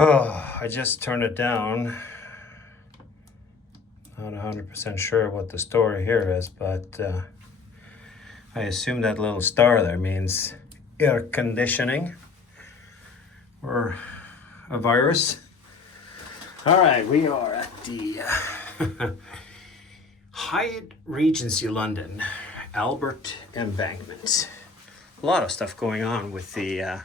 Oh, I just turned it down. Not 100% sure what the story here is, but I assume that little star there means air conditioning or a virus. All right, we are at the Hyatt Regency, London, Albert Embankment. A lot of stuff going on with the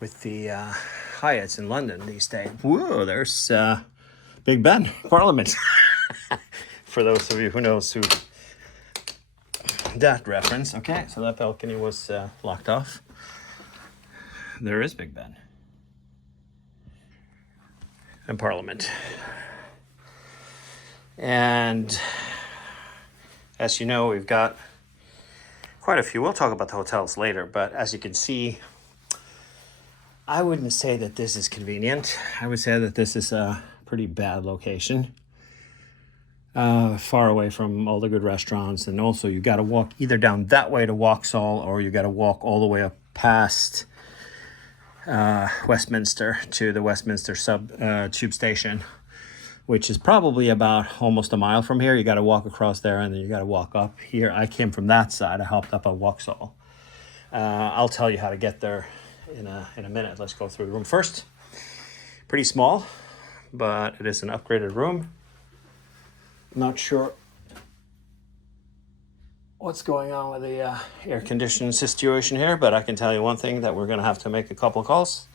Hyatts in London these days. Whoa, there's Big Ben, Parliament. For those of you who knows who that reference. Okay, so that balcony was locked off. There is Big Ben and Parliament. And as you know, we've got quite a few. We'll talk about the hotels later, but as you can see, I wouldn't say that this is convenient. I would say that this is a pretty bad location. Far away from all the good restaurants, and also you got to walk either down that way to Vauxhall, or you got to walk all the way up past Westminster to the Westminster tube station, which is probably about almost a mile from here. You got to walk across there, and then you got to walk up here. I came from that side. I hopped up at Vauxhall. I'll tell you how to get there in a minute. Let's go through the room first. Pretty small, but it is an upgraded room. Not sure what's going on with the air conditioning situation here, but I can tell you one thing, that we're going to have to make a couple of calls.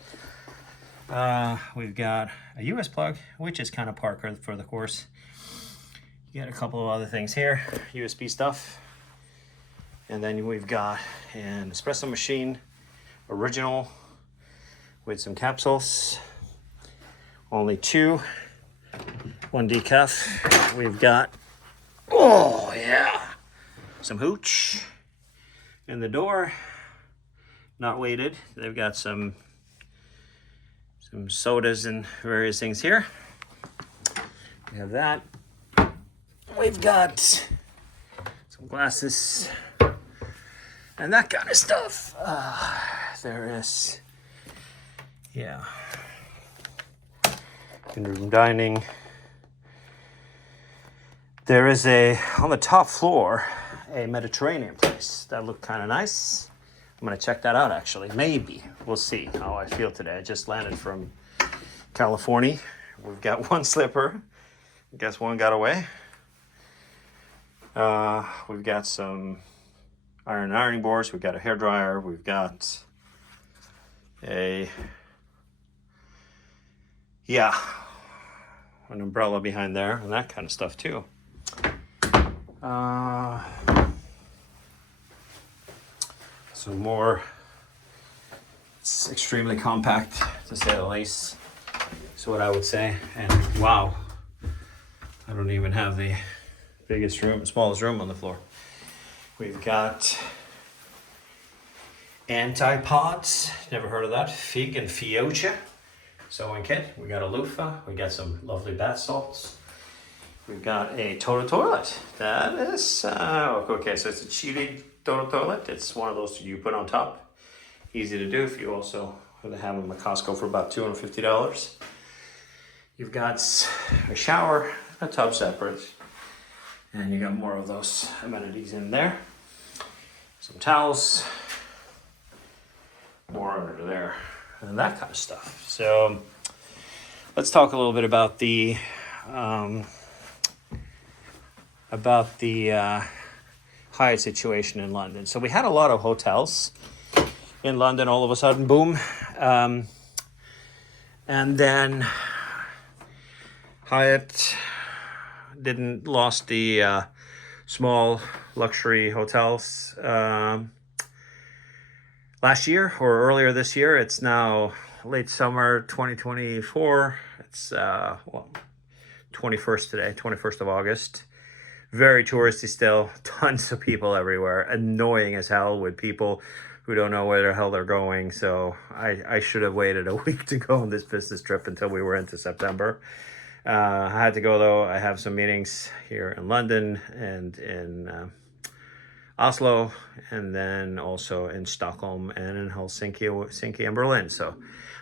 We've got a US plug, which is kind of Parker for the course. You got a couple of other things here, USB stuff. And then we've got an espresso machine, original, with some capsules. Only two. One decaf. We've got, oh yeah, some hooch in the door, not weighted. They've got some sodas and various things here. We have that. We've got some glasses and that kind of stuff. There is, yeah, in-room dining. There is on the top floor, a Mediterranean place that looked kind of nice. I'm gonna check that out actually, maybe. We'll see how I feel today. I just landed from California. We've got one slipper. I guess one got away. We've got some ironing boards. We've got a hairdryer. We've got an umbrella behind there and that kind of stuff too. So more, it's extremely compact to say the least, is what I would say. And wow, I don't even have the smallest room on the floor. We've got antipods, never heard of that, fig and fiocha sewing kit. We got a loofah, we got some lovely bath salts. We've got a Toto toilet. That is, okay, so it's a cheating Toto toilet. It's one of those you put on top. Easy to do if you also have them at Costco for about $250. You've got a shower, a tub separate, and you got more of those amenities in there. Some towels, more under there, and that kind of stuff. So let's talk a little bit about the Hyatt situation in London. So we had a lot of hotels in London all of a sudden, boom. And then Hyatt lost the small luxury hotels last year or earlier this year. It's now late summer 2024. It's 21st today, 21st of August. Very touristy still, tons of people everywhere, annoying as hell with people who don't know where the hell they're going. So I should have waited a week to go on this business trip until we were into September. I had to go though. I have some meetings here in London and in Oslo, and then also in Stockholm and in Helsinki and Berlin. So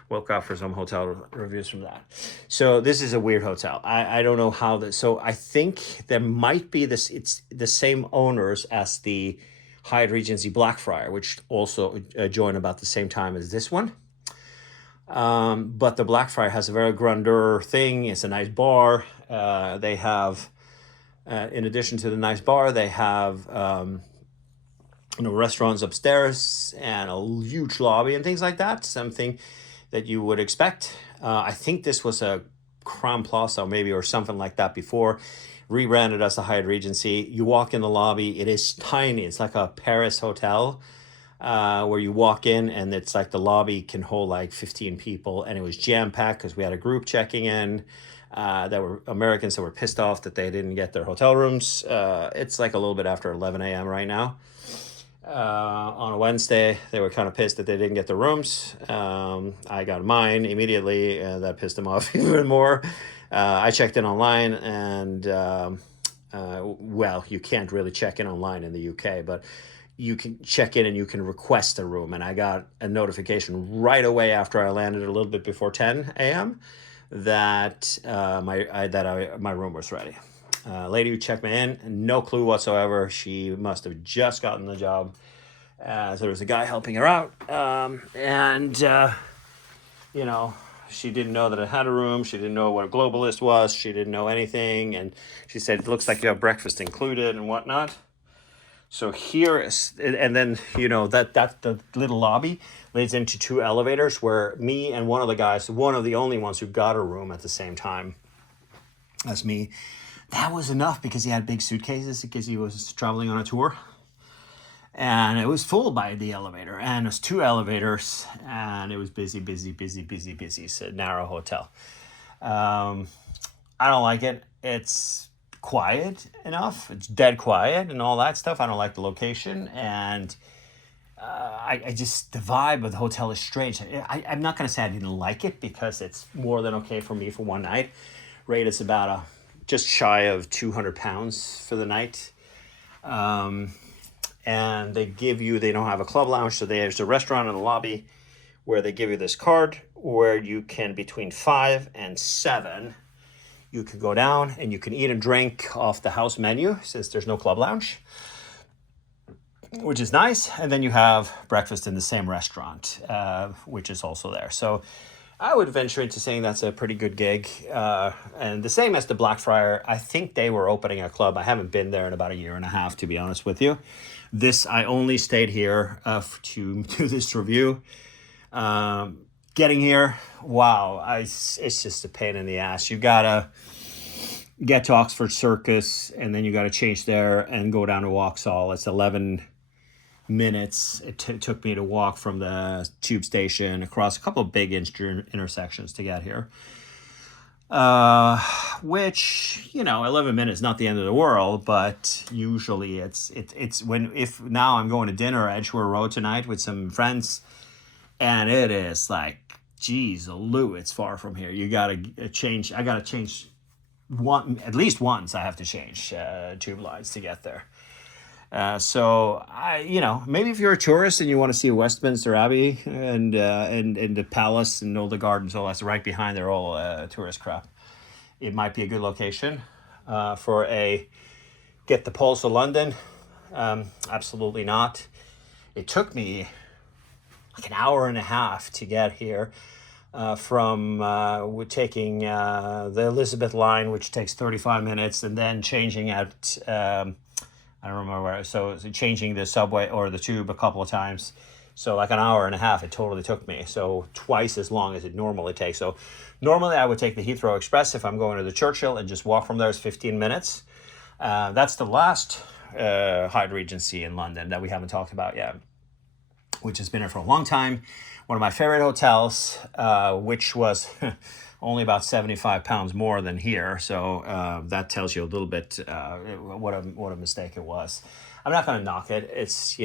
we'll look out for some hotel reviews from that. So this is a weird hotel. I don't know how this. So I think there might be this. It's the same owners as the Hyatt Regency Blackfriar, which also joined about the same time as this one. But the Blackfriar has a very grandeur thing. It's a nice bar. They have, in addition to the nice bar, they have restaurants upstairs and a huge lobby and things like that. Something that you would expect. I think this was a Crown Plaza maybe or something like that before, rebranded as a Hyatt Regency. You walk in the lobby, it is tiny. It's like a Paris hotel where you walk in and it's like the lobby can hold like 15 people, and it was jam-packed because we had a group checking in that were Americans that were pissed off that they didn't get their hotel rooms. It's like a little bit after 11 a.m. right now. On a Wednesday, they were kind of pissed that they didn't get the rooms. I got mine immediately, and that pissed them off even more. I checked in online, and well, you can't really check in online in the UK, but you can check in and you can request a room. And I got a notification right away after I landed, a little bit before 10 a.m. that my room was ready. Lady who checked me in, no clue whatsoever. She must have just gotten the job. So there was a guy helping her out. She didn't know that I had a room. She didn't know what a Globalist was. She didn't know anything. And she said, it looks like you have breakfast included and whatnot. So here is, and then, that the little lobby leads into two elevators where me and one of the guys, one of the only ones who got a room at the same time as me, that was enough because he had big suitcases because he was traveling on a tour. And it was full by the elevator. And it was two elevators. And it was busy. It's a narrow hotel. I don't like it. It's quiet enough. It's dead quiet and all that stuff. I don't like the location. And I just, the vibe of the hotel is strange. I'm not going to say I didn't like it because it's more than okay for me for one night. Rate is about just shy of £200 for the night. And they don't have a club lounge, so there's a restaurant in the lobby where they give you this card where you can, between 5 and 7, you can go down and you can eat and drink off the house menu since there's no club lounge, which is nice. And then you have breakfast in the same restaurant, which is also there. So I would venture into saying that's a pretty good gig. And the same as the Blackfriar, I think they were opening a club. I haven't been there in about a year and a half, to be honest with you. I only stayed here to do this review. Getting here, wow, it's just a pain in the ass. You gotta get to Oxford Circus, and then you gotta change there and go down to Vauxhall. It's 11 minutes. It took me to walk from the tube station across a couple of big intersections to get here. Which, 11 minutes is not the end of the world, but usually if now I'm going to dinner at Edgware Road tonight with some friends, and it is like, geez, Lou, it's far from here. You gotta change. I gotta change at least once. I have to change tube lines to get there. So maybe if you're a tourist and you want to see Westminster Abbey and the palace and all the gardens, all that's right behind there, all tourist crap, it might be a good location for get the pulse of London. Absolutely not. It took me like an hour and a half to get here from taking the Elizabeth line, which takes 35 minutes, and then changing at I don't remember where. So changing the subway or the tube a couple of times. So like an hour and a half it totally took me. So twice as long as it normally takes. So normally I would take the Heathrow Express if I'm going to the Churchill and just walk from there. It's 15 minutes. That's the last Hyatt Regency in London that we haven't talked about yet, which has been here for a long time. One of my favorite hotels, which was only about £75 more than here. So that tells you a little bit what a mistake it was. I'm not going to knock it. It's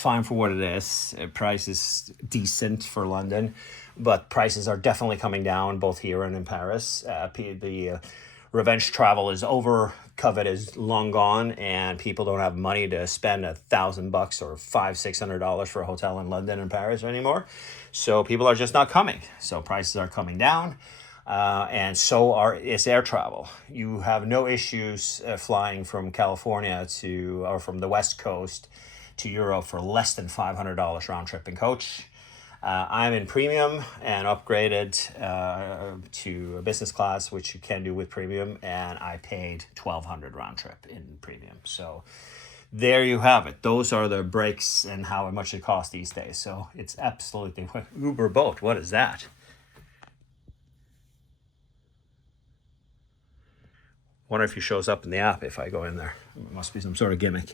fine for what it is. Price is decent for London, but prices are definitely coming down both here and in Paris. The revenge travel is over COVID is long gone, and people don't have money to spend $1,000 or $500-600 for a hotel in London and Paris anymore. So people are just not coming. So prices are coming down. And so is air travel. You have no issues flying from California or from the West Coast to Europe for less than $500 round trip in coach. I'm in premium and upgraded to a business class, which you can do with premium, and I paid $1,200 round trip in premium. So there you have it. Those are the breaks and how much it costs these days. So it's absolutely Uber boat. What is that? Wonder if he shows up in the app if I go in there. It must be some sort of gimmick.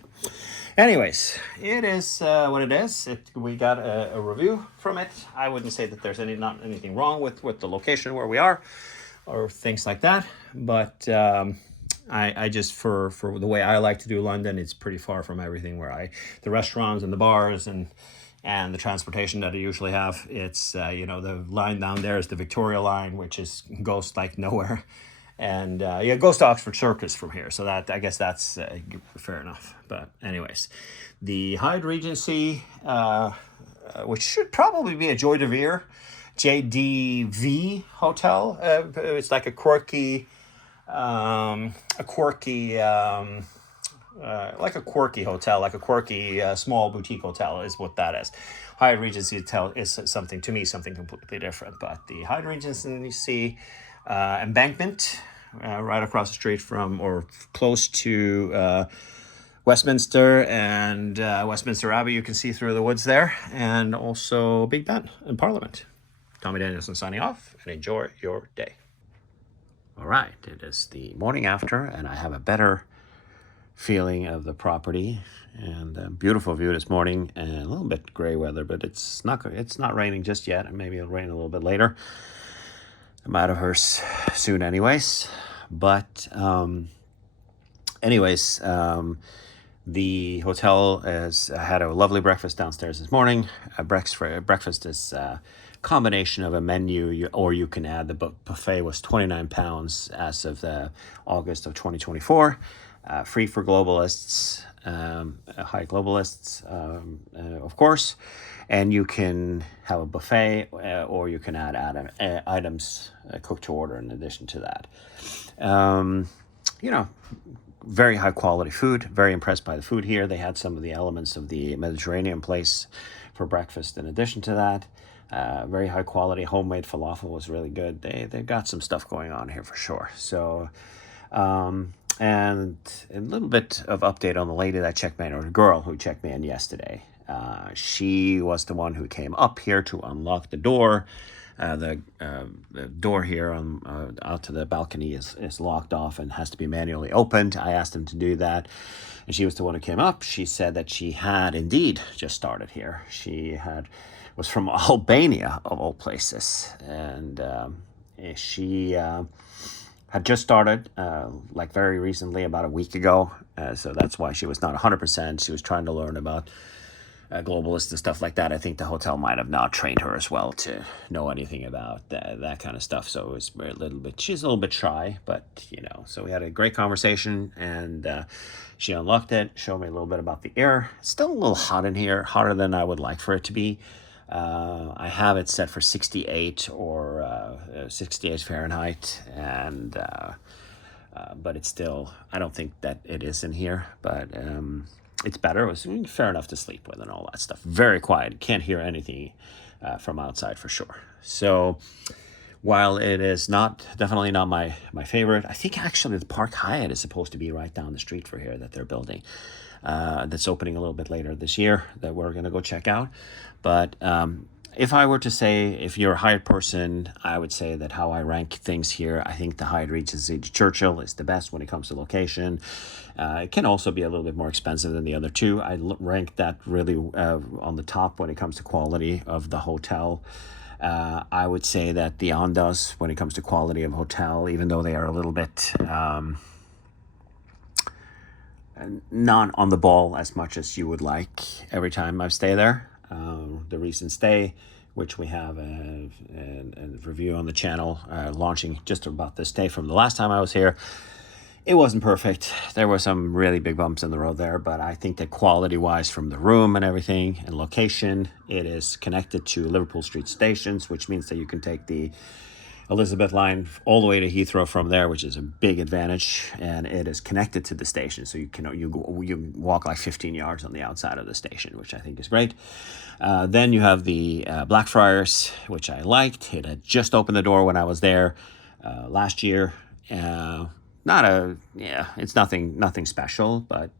Anyways, it is what it is. We got a review from it. I wouldn't say that there's not anything wrong with the location where we are or things like that. But I just, for the way I like to do London, it's pretty far from everything the restaurants and the bars and the transportation that I usually have. It's, the line down there is the Victoria line, which goes like nowhere. And it goes to Oxford Circus from here, so that I guess that's fair enough. But anyways, the Hyatt Regency, which should probably be a Joy de Vere, JDV hotel. It's like a quirky hotel, like a quirky small boutique hotel is what that is. Hyatt Regency hotel is something completely different. But the Hyatt Regency Embankment, right across the street from or close to Westminster and Westminster Abbey. You can see through the woods there, and also Big Ben and Parliament. Tommy Danielsen signing off, and enjoy your day. All right, it is the morning after, and I have a better feeling of the property, and a beautiful view this morning, and a little bit gray weather, but it's not raining just yet, and maybe it'll rain a little bit later. I'm out of hers soon anyways. But the hotel had a lovely breakfast downstairs this morning. Breakfast is a combination of a menu, or you can add the buffet. Was £29 as of August of 2024. Free for globalists, high globalists, of course. And you can have a buffet, or you can add items cooked to order in addition to that. Very high quality food. Very impressed by the food here. They had some of the elements of the Mediterranean place for breakfast in addition to that. Very high quality homemade falafel was really good. They've got some stuff going on here for sure. So, and a little bit of update on the lady that checked me in, or the girl who checked me in yesterday. She was the one who came up here to unlock the door. The door here out to the balcony is locked off and has to be manually opened. I asked him to do that, and she was the one who came up. She said that she had indeed just started here. She was from Albania, of all places, and she had just started like very recently, about a week ago. So that's why she was not 100%. She was trying to learn about Globalist and stuff like that. I think the hotel might have not trained her as well to know anything about that kind of stuff. So it was she's a little bit shy, but so we had a great conversation, and she unlocked it, showed me a little bit about the air. It's still a little hot in here, hotter than I would like for it to be. I have it set for 68 or 68 Fahrenheit, and but it's still, I don't think that it is in here, but it's better. It was fair enough to sleep with and all that stuff. Very quiet. Can't hear anything from outside for sure. So while it is definitely not my favorite, I think actually the Park Hyatt is supposed to be right down the street for here that they're building. That's opening a little bit later this year that we're going to go check out. But if I were to say, if you're a Hyatt person, I would say that how I rank things here, I think the Hyatt Regency Churchill is the best when it comes to location. It can also be a little bit more expensive than the other two. I rank that really on the top when it comes to quality of the hotel. I would say that the Andaz, when it comes to quality of hotel, even though they are a little bit not on the ball as much as you would like every time I stay there. The recent stay, which we have a review on the channel, launching just about this day from the last time I was here, It wasn't perfect. There were some really big bumps in the road there, but I think that quality-wise from the room and everything and location, it is connected to Liverpool Street stations, which means that you can take the Elizabeth line all the way to Heathrow from there, which is a big advantage, and it is connected to the station, so you walk like 15 yards on the outside of the station, which I think is great. Then you have the Blackfriars, which I liked. It had just opened the door when I was there last year. It's nothing special, but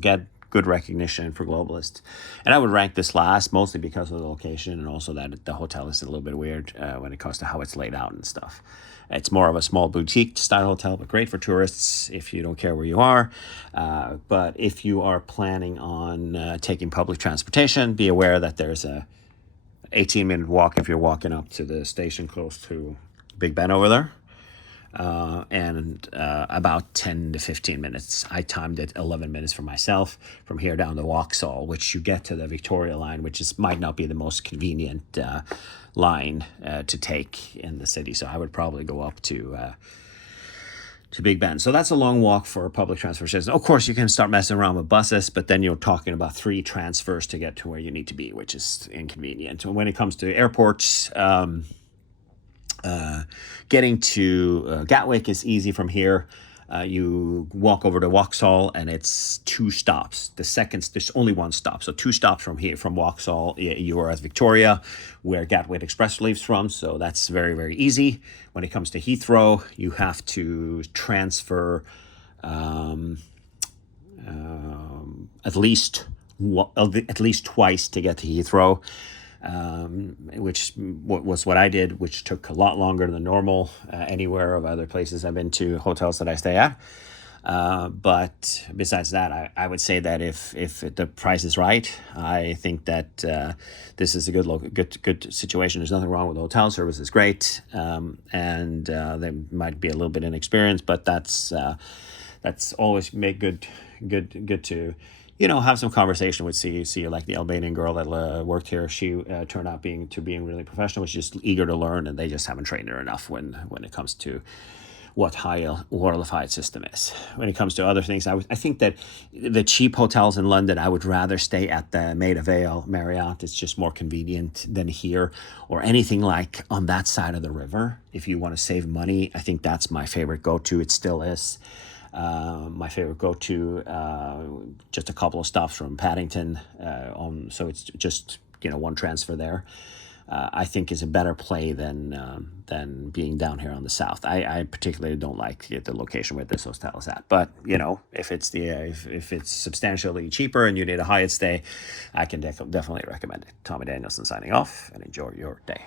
get good recognition for Globalist. And I would rank this last mostly because of the location and also that the hotel is a little bit weird when it comes to how it's laid out and stuff. It's more of a small boutique style hotel, but great for tourists if you don't care where you are. But if you are planning on taking public transportation, be aware that there's a 18-minute walk if you're walking up to the station close to Big Ben over there. And about 10 to 15 minutes. I timed it 11 minutes for myself from here down to Vauxhall, which you get to the Victoria line, which might not be the most convenient line to take in the city. So I would probably go up to Big Ben. So that's a long walk for public transportation. Of course, you can start messing around with buses, but then you're talking about 3 transfers to get to where you need to be, which is inconvenient. When it comes to airports, getting to Gatwick is easy from here. You walk over to Vauxhall and it's 2 stops. There's only 1 stop. So 2 stops from here, from Vauxhall, you are at Victoria, where Gatwick Express leaves from. So that's very, very easy. When it comes to Heathrow, you have to transfer at least twice to get to Heathrow. Which was what I did, which took a lot longer than normal anywhere of other places I've been to, hotels that I stay at. But besides that, I would say that if the price is right, I think that this is a good situation. There's nothing wrong with the hotel. Service is great, and they might be a little bit inexperienced, but that's always make good to have some conversation with see like the Albanian girl that worked here. She turned out being really professional. Was just eager to learn, and they just haven't trained her enough when it comes to what the Hyatt system is. When it comes to other things, I think that the cheap hotels in London, I would rather stay at the Maida Vale Marriott. It's just more convenient than here, or anything like on that side of the river. If you want to save money, I think that's my favorite go-to. It still is. My favorite go-to, just a couple of stops from Paddington, so it's just 1 transfer there. I think is a better play than being down here on the south. I particularly don't like the location where this hotel is at, but if it's if it's substantially cheaper and you need a Hyatt stay, I can definitely recommend it. Tommy Danielsen signing off, and enjoy your day.